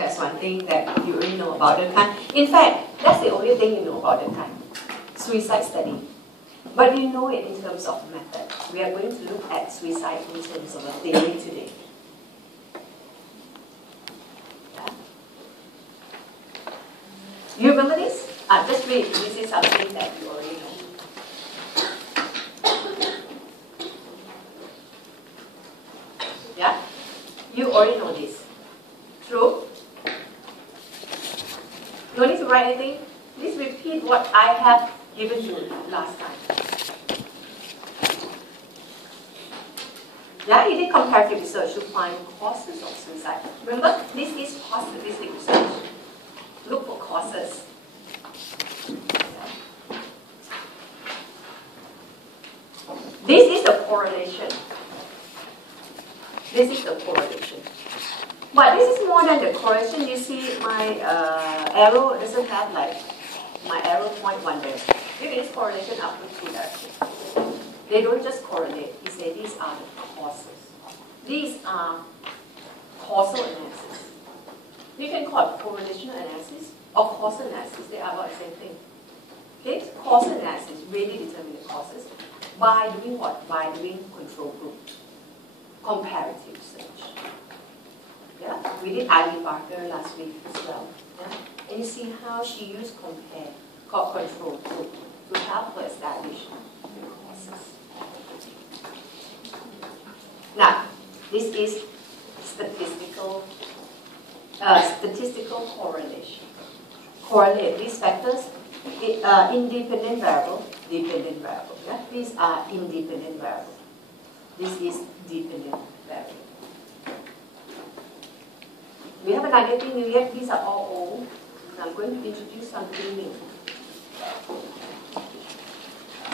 That's one thing that you already know about Durkheim. In fact, that's the only thing you know about Durkheim. Suicide study. But you know it in terms of method. We are going to look at suicide in terms of a theory today. Yeah. You remember this? Just read. This is something that you already know. Yeah? You already know this. True? No need to write anything. Please repeat what I have given you last time. Yeah, you did comparative research to find causes of suicide. Remember, this is positivistic research. Look for causes. This is the correlation. This is the correlation. But this is more than the correlation. You see, my arrow doesn't have like my arrow point one direction. It is correlation up to two directions. They don't just correlate. You say these are the causes. These are causal analysis. You can call it correlation analysis or causal analysis. They are about the same thing. Okay? Causal analysis really determine the causes by doing what? By doing control group, comparative research. Yeah? We did Ivy Barker last week as well. Yeah? And you see how she used compare, called control group, to help her establish the causes. Now, this is statistical correlation. Correlate these factors, independent variable, dependent variable. Yeah? These are independent variable. This is dependent variable. We have another thing new yet. These are all old. I'm going to introduce something new.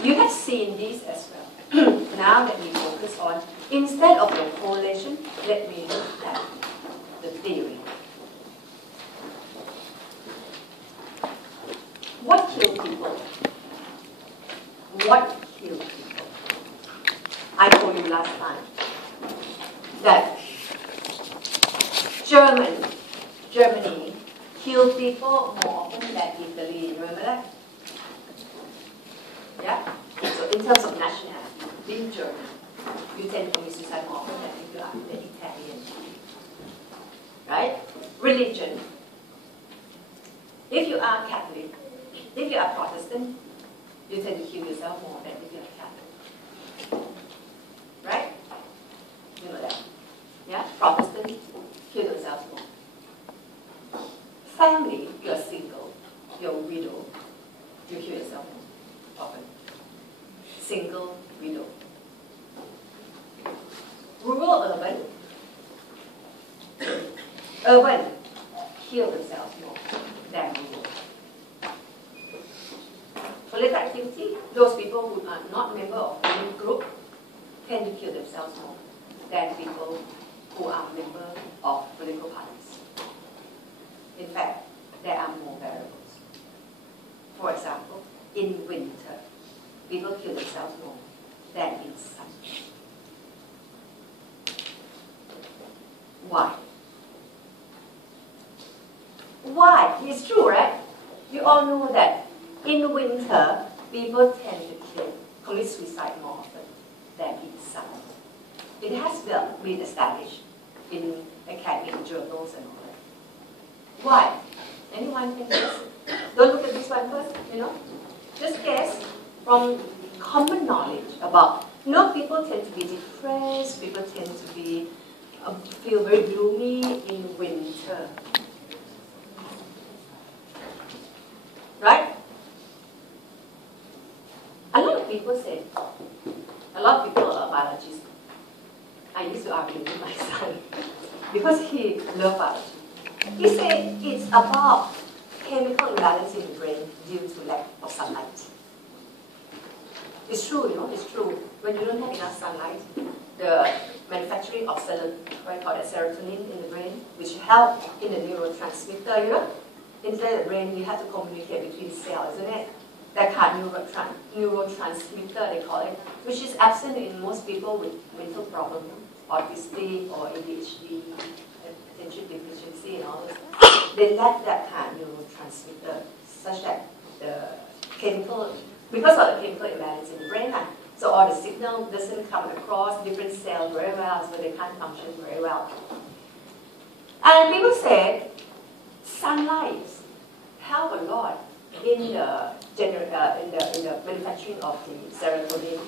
You have seen these as well. Now that we focus on, instead of the correlation, let me look at the theory. What kills people? What kills people? I told you last time that Germany killed people more often than Italy. Remember that? Yeah? So in terms of nationality, being German, you tend to commit suicide more often than if you are the Italian. Right? Religion. If you are Catholic, if you are Protestant, you tend to kill yourself more than if you are Catholic. Right? You know that. Yeah? Protestant, kill yourself more. Family, you're single, you're a widow, you kill yourself more often. Single, widow. Rural, urban. Urban, kill themselves more than rural. Political activity, those people who are not members of any group tend to kill themselves more than people who are members of political parties. In fact, there are more variables. For example, in winter, people kill themselves more than in summer. Why? Why? It's true, right? You all know that in winter, people tend to commit suicide more often than in summer. It has been established in academic journals and all that. Why? Anyone can guess? Don't look at this one first, Just guess from common knowledge about, people tend to be depressed, people tend to be, feel very gloomy in winter. Right? A lot of people say, a lot of people are biologists. I used to argue with my son because he loved biology. He said it's about chemical imbalance in the brain due to lack of sunlight. It's true, it's true. When you don't have enough sunlight, the manufacturing of serotonin in the brain, which help in the neurotransmitter, inside the brain, you have to communicate between cells, isn't it? That kind of neurotransmitter, they call it, which is absent in most people with mental problems, autistic or ADHD, attention deficiency and all this. they lack that kind of neurotransmitter such that the chemical, because of the chemical imbalance in the brain, so all the signal doesn't come across different cells very well, so they can't function very well. And people say sunlight help a lot in the manufacturing of the serotonin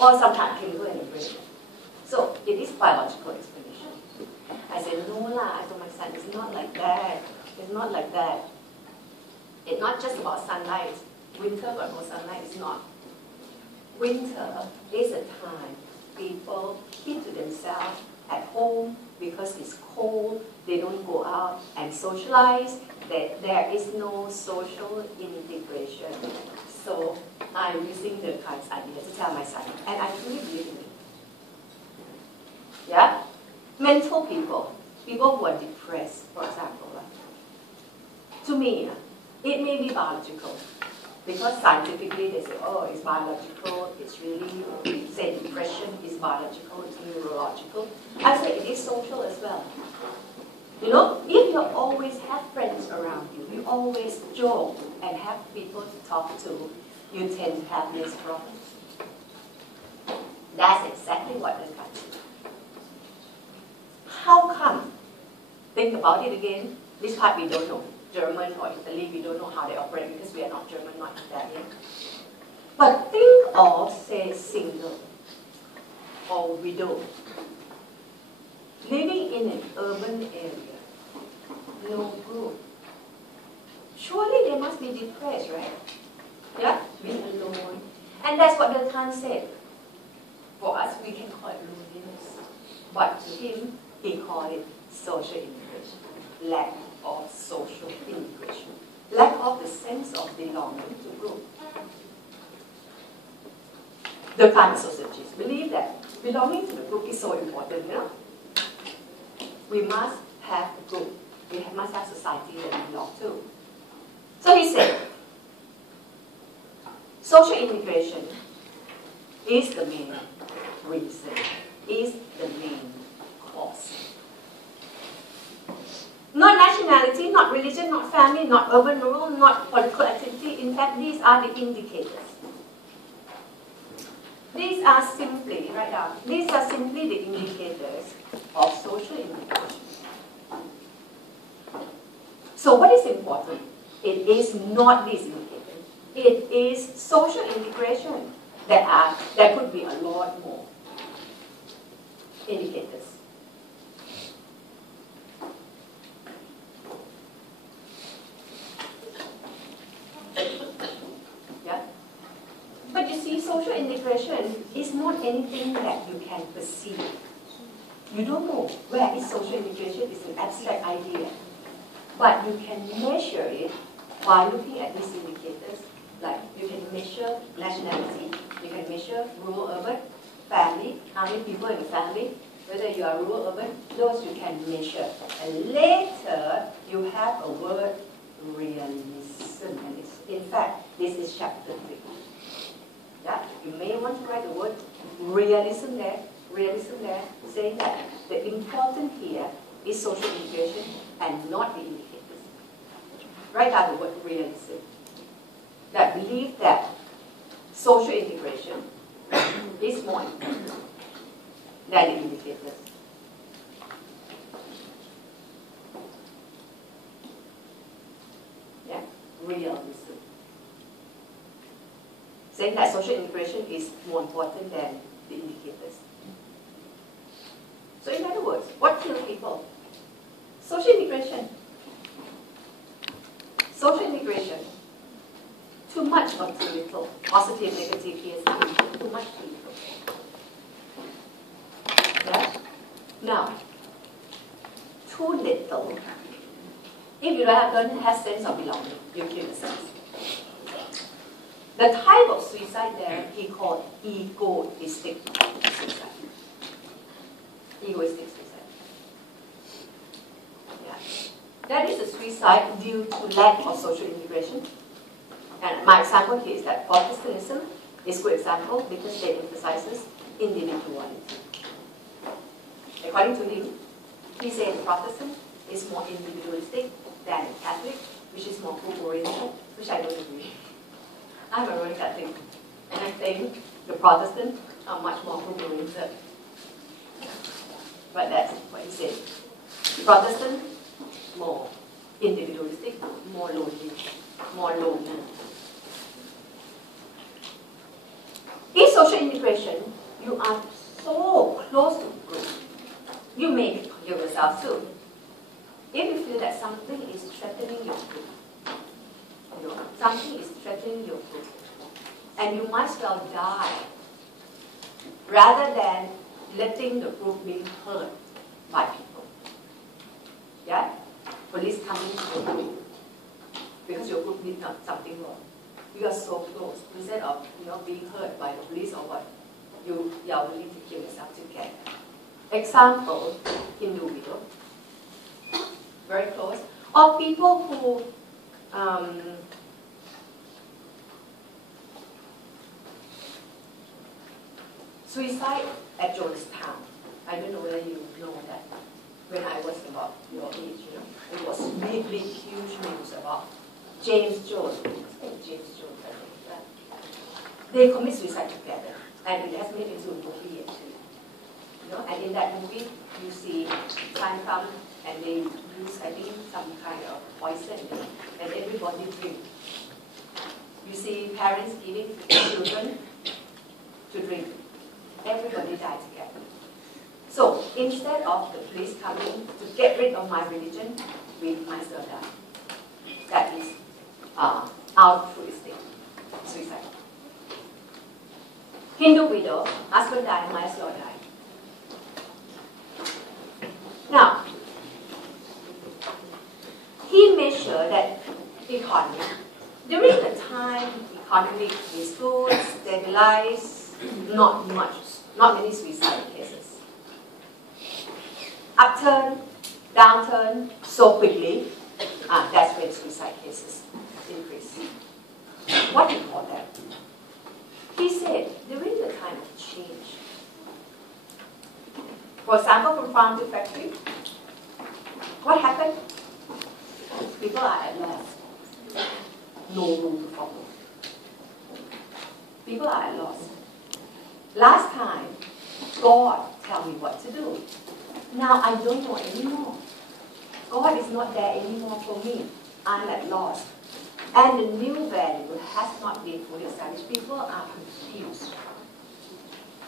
or some kind of chemical in the brain. So it is biological explanation. I said, no lah, I told my son, it's not like that. It's not like that. It's not just about sunlight. Winter got no sunlight, it's not. Winter is a time people keep to themselves at home because it's cold, they don't go out and socialize, there is no social integration. So I'm using the Kant's idea to tell my son, and I truly believe in it. Yeah? Mental people who are depressed, for example. To me, it may be biological. Because scientifically they say, oh, it's biological, it's really, say depression is biological, it's neurological. I say it is social as well. You know, if you always have friends around you, you always joke and have people to talk to, you tend to have less problems. That's exactly what the cut is. How come? Think about it again. This part we don't know. German or Italy, we don't know how they operate because we are not German, not Italian. But think of, say, single or widow, living in an urban area, no group. Surely they must be depressed, right? Yeah? Being alone. And that's what Lacan said. For us, we can call it loneliness. But to him, he called it social integration, lack of social integration, lack of the sense of belonging to group. The Kant sociologists believe that belonging to the group is so important, you know? We must have a group. We must have society that we belong to. So he said, social integration is the main reason, is the main cause. Not nationality, not religion, not family, not urban, rural, not political activity. In fact, these are the indicators. These are simply, write down, these are simply the indicators of social integration. So what is important? It is not these indicators. It is social integration. There could be a lot more indicators. But you see, social integration is not anything that you can perceive. You don't know where is social integration. It's an abstract idea. But you can measure it by looking at these indicators. Like you can measure nationality, you can measure rural, urban, family, how many people in the family, whether you are rural, urban, those you can measure. And later, you have a word, realism. And in fact, this is chapter 3. Yeah, you may want to write the word realism there, saying that the important here is social integration and not the indicators. Write out the word realism. That believe that social integration is more important than the indicators. Yeah, realism. Saying that social integration is more important than the indicators. So in other words, what kills people? Social integration. Social integration. Too much or too little. Positive, negative, yes, too much, too little. Yeah? Now, too little. If you don't have sense of belonging, you kill yourself. The type of suicide there he called egoistic suicide. Egoistic suicide. Yeah. That is a suicide due to lack of social integration. And my example here is that Protestantism is a good example because it emphasizes individuality. According to him, he said Protestant is more individualistic than group-oriented, which I don't agree. I have a really gut thing. And I think the Protestants are much more group-oriented. But that's what he said. Protestant, more individualistic, more lonely, more lonely. In social integration, you are so close to the group. You may be yourself too. If you feel that something is threatening your group, something is threatening your group, and you might as well die rather than letting the group be hurt by people. Yeah? Police coming to your group because your group did something wrong. You are so close. Instead of being hurt by the police or what, you are willing to kill yourself together. Example, Hindu widow, very close, or people who suicide at Jonestown. I don't know whether you know that. When I was about your age, it was really huge news about James Jones. James Jones, I think. Yeah. They commit suicide together, and it has made into a movie actually. And in that movie, you see time come and they use, I think, some kind of poison, and everybody drink. You see parents giving children to drink. Everybody died together. So instead of the police coming to get rid of my religion, we might as well die. That is altruistic suicide. Hindu widow, husband died, might as well die. Now, he made sure that economy, during the time economy is good, stabilized, not many suicide cases. Upturn, downturn so quickly, that's when suicide cases increase. What do you call that? He said, during the time of change, for example, from farm to factory, what happened? People are at loss. No room to follow. People are at loss. Last time, God tell me what to do. Now I don't know anymore. God is not there anymore for me. I'm at loss. And the new value has not been fully established. People are confused.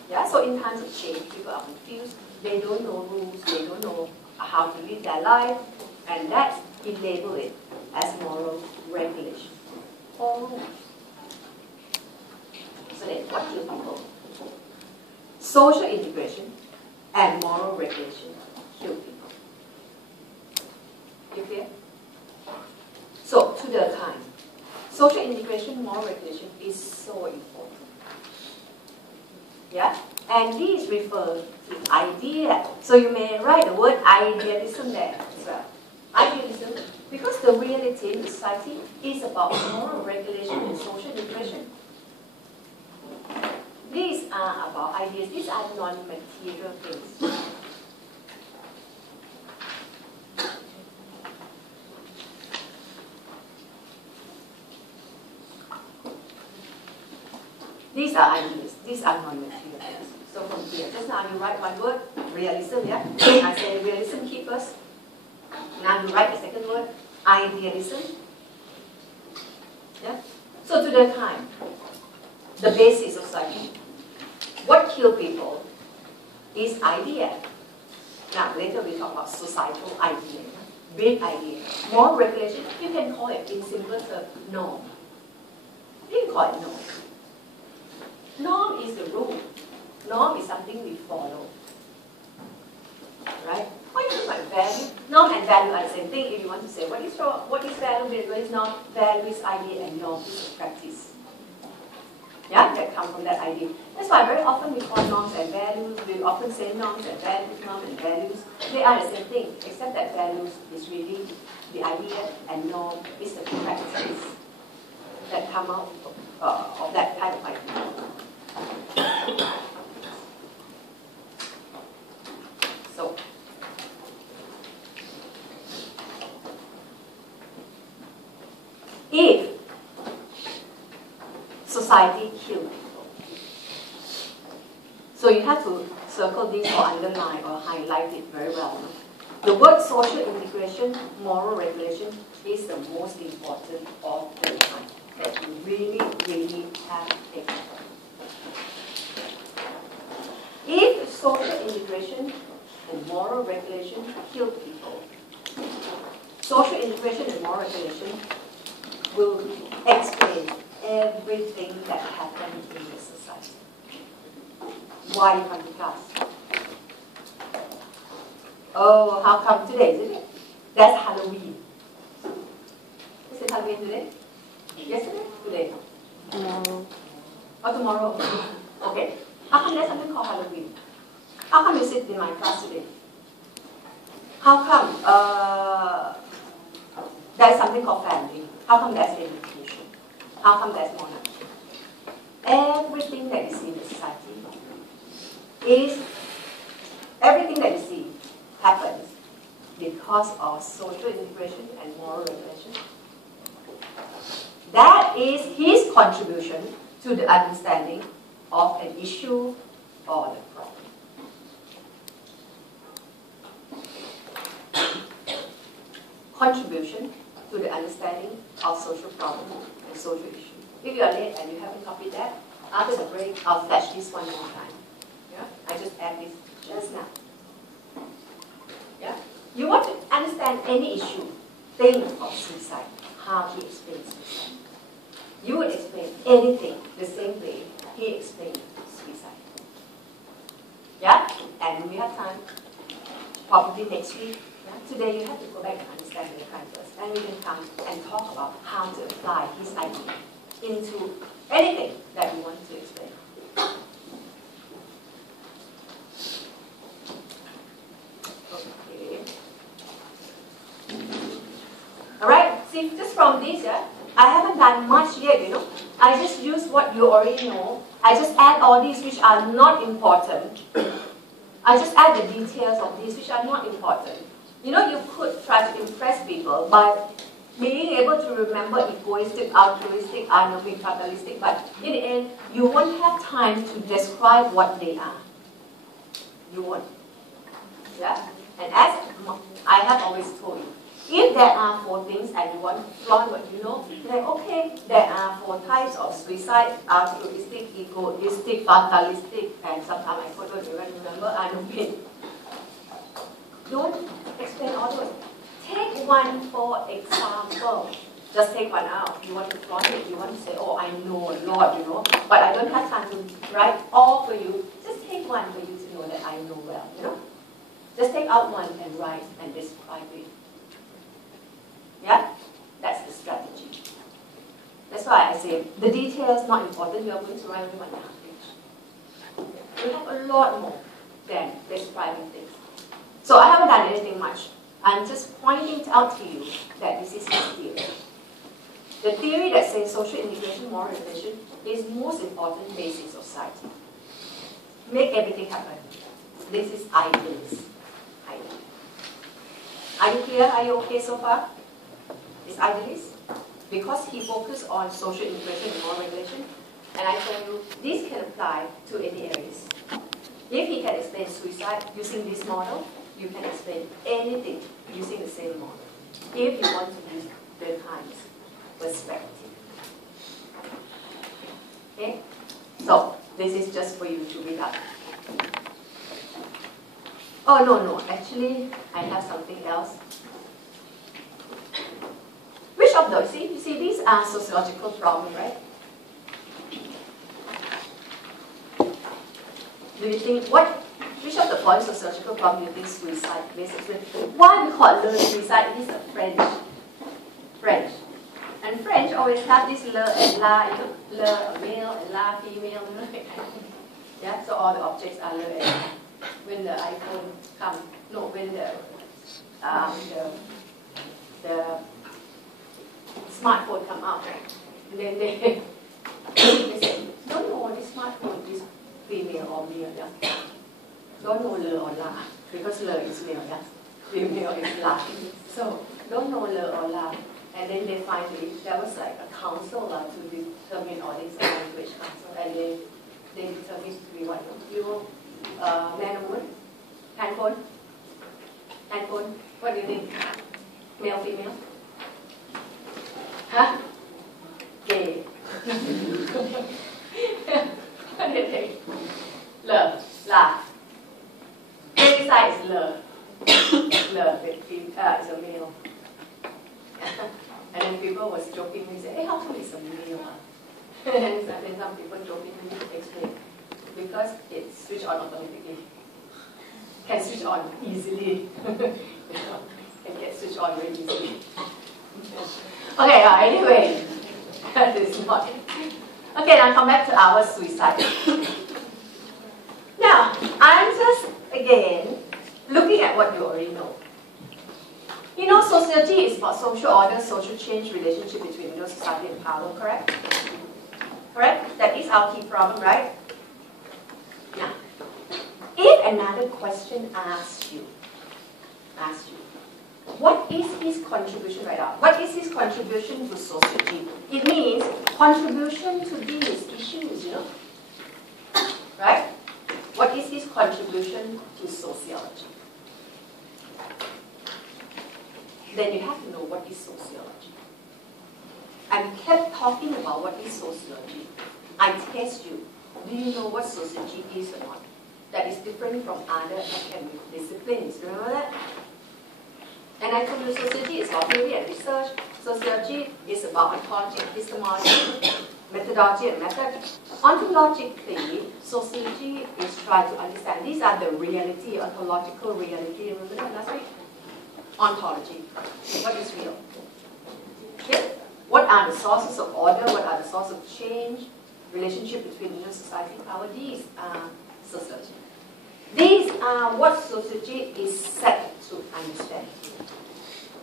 Yeah, so in times of change, people are confused. They don't know rules. They don't know how to live their life. And that's, he labeled it as moral regulation. Oh. So then, what kill people? Social integration and moral regulation kill people. You clear? So, to the time, social integration, moral regulation is so important. Yeah? And these refer to idea. So you may write the word idealism there as well. Idealism, because the reality in society is about moral regulation and social integration. These are about ideas. These are non-material things. These are ideas. These are non-material things. So from here, just now you write one word, realism, yeah? I say realism keep us. Now you write the second word, idealism. Yeah? So to the time, the basis of society, what kills people is idea. Now later we talk about societal idea, big idea. Moral regulation, you can call it in simpler terms, norm. You can call it norm. Norm is the rule. Norm is something we follow. Right? What is my value? Norm and value are the same thing. If you want to say what is value, what is norm? Value is idea and norm is practice. Yeah, that come from that idea. That's why very often we call norms and values. We often say norms and values, norms and values. They are the same thing, except that values is really the idea and norm is the practice that come out of that type of idea. So, if society kills people. So you have to circle this or underline or highlight it very well. The word social integration, moral regulation is the most important of the time that you really, really have to take care of. If social integration and moral regulation kill people, social integration and moral regulation will explain everything that happens in the society. Why you come to class? Oh, how come today, isn't it? That's Halloween. Is it Halloween today? Yesterday? Today? Tomorrow. Oh, tomorrow. Okay. How come there's something called Halloween? How come you sit in my class today? How come there's something called family? How come there's education? How come there's monarchy? Everything that you see in the society is, everything that you see happens because of social integration and moral regulation. That is his contribution to the understanding of an issue or the problem. Contribution to the understanding of social problem and social issue. If you are late and you haven't copied that, after the break, I'll flash this one more time. Yeah? I just add this just now. Yeah? You want to understand any issue, think of suicide, how he explains suicide. You would explain anything the same way he explained suicide. Yeah? And we have time, probably next week. Yeah? Today you have to go back and understand the crime first. And we can come and talk about how to apply his idea into anything that we want to explain. Okay. Alright, see, just from this, yeah, I haven't done much yet, you know. I just use what you already know. I just add all these which are not important. I just add the details of these which are not important. You know, you could try to impress people by being able to remember egoistic, altruistic, anomic, fatalistic, but in the end, you won't have time to describe what they are. You won't. Yeah? And as I have always told you, if there are 4 things and you want to flaunt what you know, then okay, there are 4 types of suicide: altruistic, egoistic, fatalistic, and sometimes I don't even remember, anomic. Don't explain all those. Take one for example. Just take one out. You want to flaunt it, you want to say, oh, I know a lot, you know, but I don't have time to write all for you. Just take one for you to know that I know well, you know. Just take out one and write and describe it. Yeah? That's the strategy. That's why I say the details not important. You are going to write only 1.5 pages. You have a lot more than describing things. So I haven't done anything much. I'm just pointing out to you that this is his theory. The theory that says social integration, moral regulation is most important basic society. Make everything happen. This is idealism. Are you clear? Are you okay so far? It's idealist. Because he focused on social integration and moral regulation, and I told you this can apply to any areas. If he can explain suicide using this model, you can explain anything using the same model, if you want to use Durkheim's perspective. Okay? So, this is just for you to read up. Oh, no, actually, I have something else. Which of those? See, you see, these are sociological problems, right? Do you think, which of the points of sociological problem do you think suicide basically? Why we call le suicide? It is a French. And French always have this le and la, you know, le male and la female. Yeah, so all the objects are le and la. When the iPhone comes, no, when the smartphone come out, right? And then they say, don't know this smartphone is female or male, yeah? Don't know le or la, because le is male, yeah? Female is la. So don't know le or la. And then they finally, there was like a council to determine all this, a language council, and they determined to be what? You, man or woman? Handphone? Handphone? What do you think? Male, female? Huh? Gay. What do you think? Love. La. Suicide is love. Love is a male. And then people was jokingly say, hey, how come it's a male? And then some people jokingly explain, because it's switched on automatically. Can switch on easily. Can get switched on very easily. Okay, anyway, that is not. Okay, now come back to our suicide. Now, I'm just, again, looking at what you already know. You know, sociology is about social order, social change, relationship between society and power, correct? Correct? That is our key problem, right? Now, if another question asks you, what is his contribution right now? What is his contribution to sociology? It means contribution to these issues, you know? Right? What is his contribution to sociology? Then you have to know what is sociology. I kept talking about what is sociology. I test you. Do you know what sociology is or not? That is different from other academic disciplines. Remember that? And I told you sociology is about theory and research. Sociology is about ontology, epistemology, methodology and method. Ontologically, sociology is trying to understand. These are the reality, ontological reality. Remember that last week? Ontology. What is real? Okay? What are the sources of order? What are the sources of change? Relationship between society and power. These are sociology. These are what sociology is set to understand.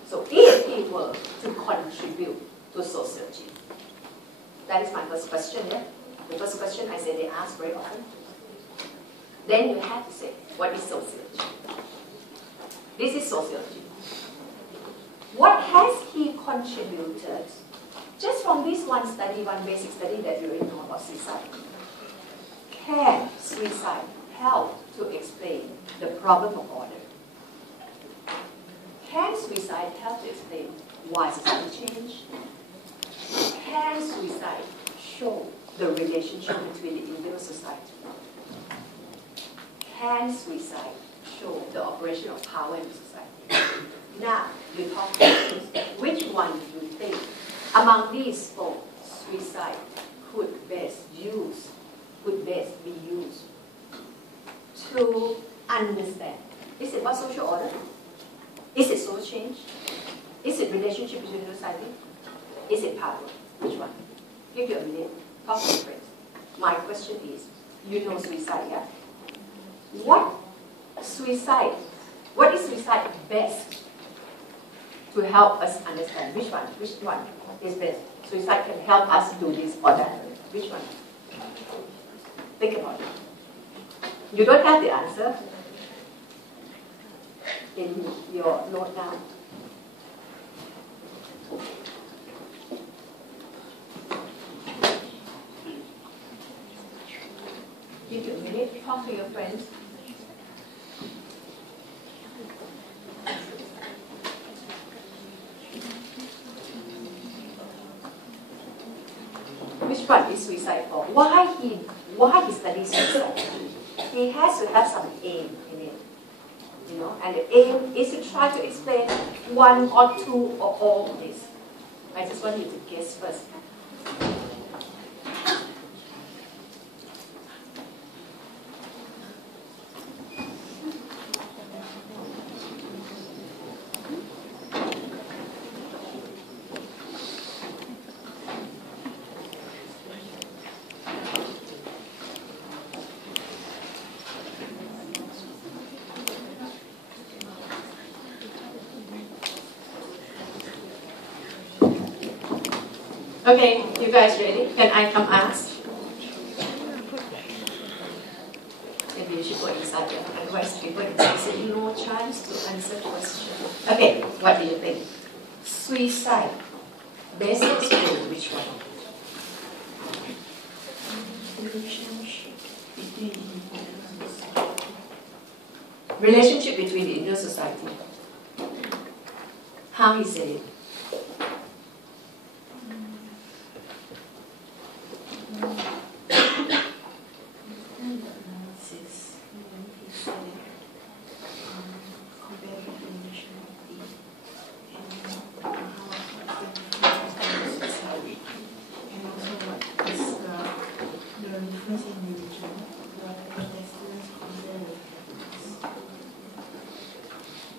So if it were to contribute to sociology, that is my first question, yeah? The first question I say they ask very often. Then you have to say, what is sociology? This is sociology. What has he contributed, just from this one study, one basic study that you already know about suicide? Can suicide help to explain the problem of order? Can suicide help to explain why society changed? Can suicide show the relationship between the individual society? Can suicide show the operation of power in the society? Now, you talk about which one do you think among these four suicide could best be used to understand? Is it about social order? Is it social change? Is it relationship between society? Is it power? Which one? Give you a minute. Talk to your friends. My question is, you know suicide, yeah? What is suicide best to help us understand? Which one? Which one is best? Suicide can help us do this or that. Which one? Think about it. You don't have the answer in your note now. Give you a minute, talk to your friends. Which one is suicide for? Why he studies suicide? He has to have some aim in it. You know, and the aim is to try to explain one or two or all of this. I just want you to guess first. Okay, you guys ready? Can I come ask? Maybe you should go inside there. Otherwise, people inside say no chance to answer question. Okay, what do you think? Suicide Best explain which one? Relationship between the Indo society. How he said it?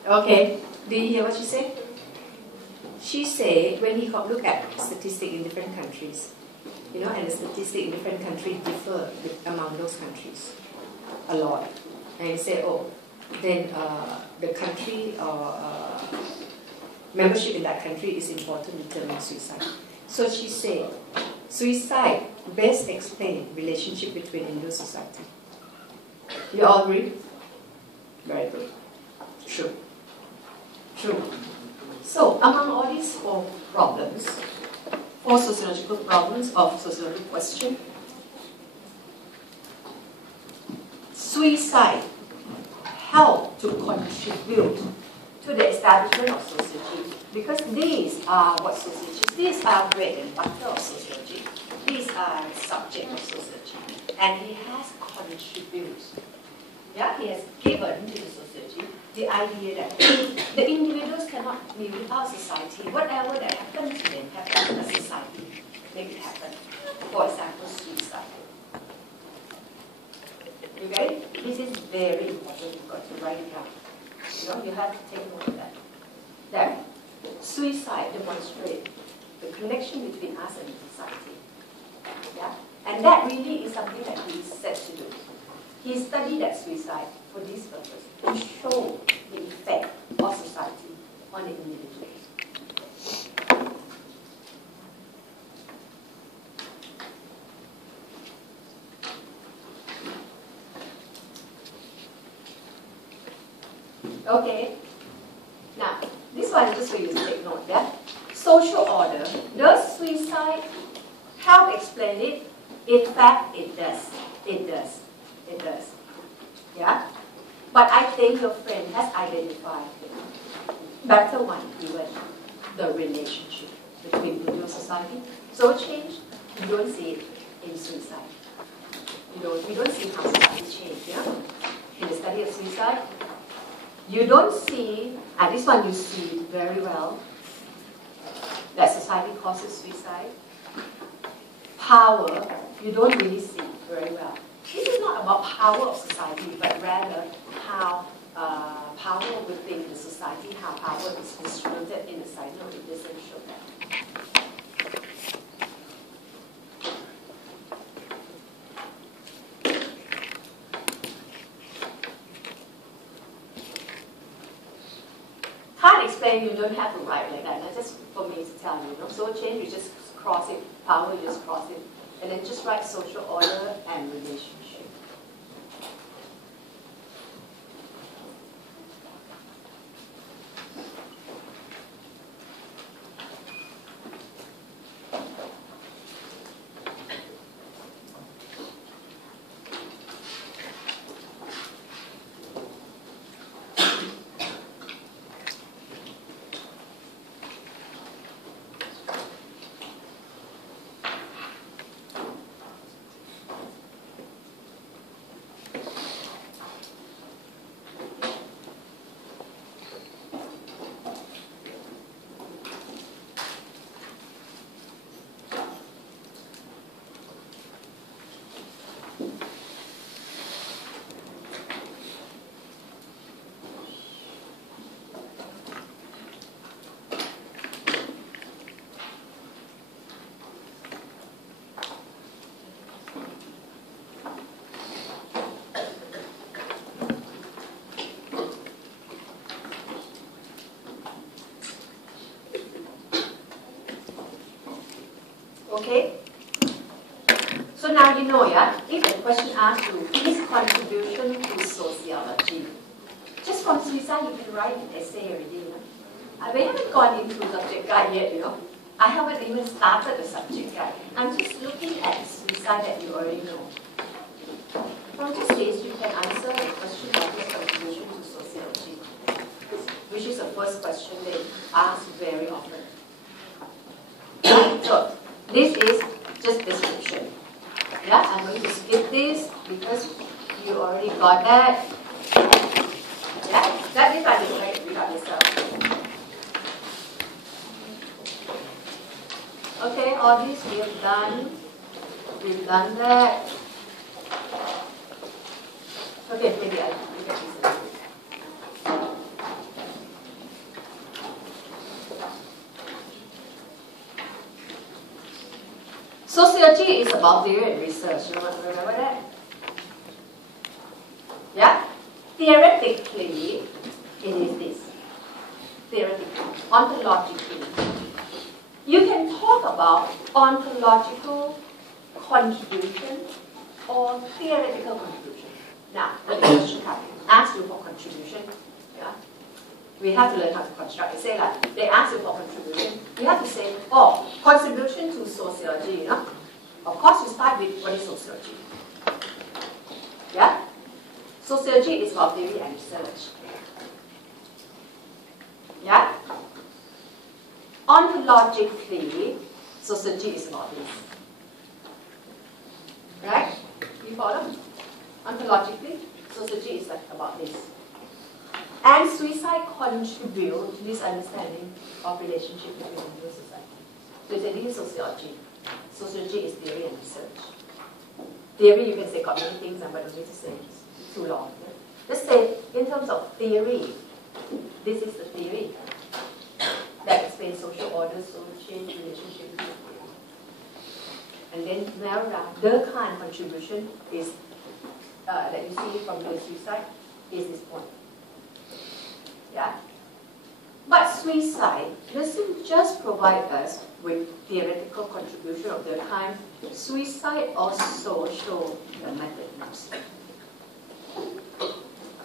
Okay, do you hear what she said? She said when he look at statistics in different countries, and the statistics in different countries differ among those countries a lot. And he said, oh, then the country or membership in that country is important to determine suicide. So she said, suicide best explain relationship between Indo society. You all agree? Very good. True. True. So, among all these four problems, four sociological problems of sociological question, suicide help to contribute to the establishment of sociology, because these are what sociologists, these are bread and butter of sociology, these are the subject of sociology, and he has contributed. Yeah, he has given to the sociology the idea that the individuals cannot be without society. Whatever that happens to them happens to the society. Make it happen. For example, suicide. Okay? This is very important. You've got to write it down. You have to take note of that. That suicide demonstrates the connection between us and society. Yeah? And that really is something that he is set to do. He studied that suicide for this purpose, to show the effect of society on the individual. Okay. Now, this one is just for you to take note, yeah? Social order. Does suicide help explain it? In fact, it does. It does. It does. Yeah? But I think your friend has identified better one, even the relationship between individual society. So change, you don't see it in suicide. We don't see how society change, yeah? In the study of suicide, you don't see, and this one you see very well, that society causes suicide. Power, you don't really see very well. This is not about power of society, but rather how power within the society, how power is distributed in the society. No, it doesn't show that. Can't explain, you don't have to write like that. That's just for me to tell you. So change, you just cross it. Power, you just cross it. And then just write social order and relationship. Okay? So now you know, yeah? If the question asks you, his contribution to sociology. Just from suicide, you can write an essay already, We haven't gone into subject guide yet, I haven't even started the subject yet. I'm just looking at suicide that you already know. From this list, you can answer the question of its contribution to sociology, which is the first question they ask very often. So, this is just description. Yeah, I'm going to skip this because you already got that. Yeah, that is I got yourself. Okay, all this we have done. We've done that. Okay, maybe I'll look at this. Sociology is about theory and research. Remember that? Yeah? Theoretically, it is this. Theoretically, ontologically. You can talk about ontological contribution or theoretical contribution. Now, the question comes. Ask you for contribution. Yeah? We have to learn how to construct it. Say like, they ask you for contribution. You have to say, oh, contribution to sociology, you know? Of course, you start with what is sociology. Yeah? Sociology is about theory and research. Yeah? Ontologically, sociology is about this. Right? You follow? Ontologically, sociology is like about this. And suicide contribute to this understanding of relationship between individual society. So it's this is sociology. Sociology is theory and research. Theory, you can say got many things, but I don't need to say it's too long. Just say, in terms of theory, this is the theory that explains social order, social change, relationship between people. And then narrow down. The kind of contribution is that you see from the suicide is this point. Yeah? But suicide doesn't just provide us with theoretical contribution of the kind. Suicide also shows the method used.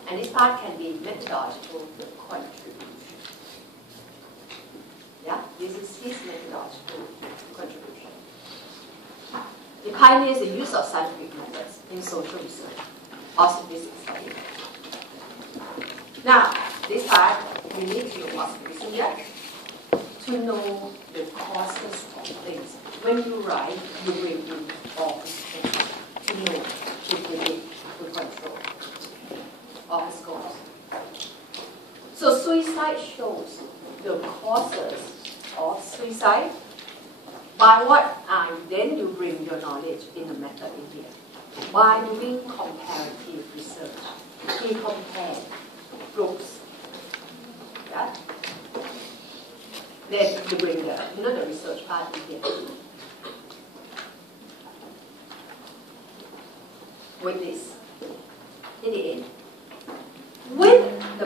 And this part can be methodological contribution. Yeah? This is his methodological contribution. He pioneers the use of scientific methods in social research or statistics study. Now, this part, we need to know what's missing here to know the causes of things. When you write, you bring in all things to know, to predict, to control all the scores. So suicide shows the causes of suicide. By what? Then you bring your knowledge in the method in here. By doing comparative research. He compared groups. Yeah? Then you bring the research part in here. With this, in the end. With the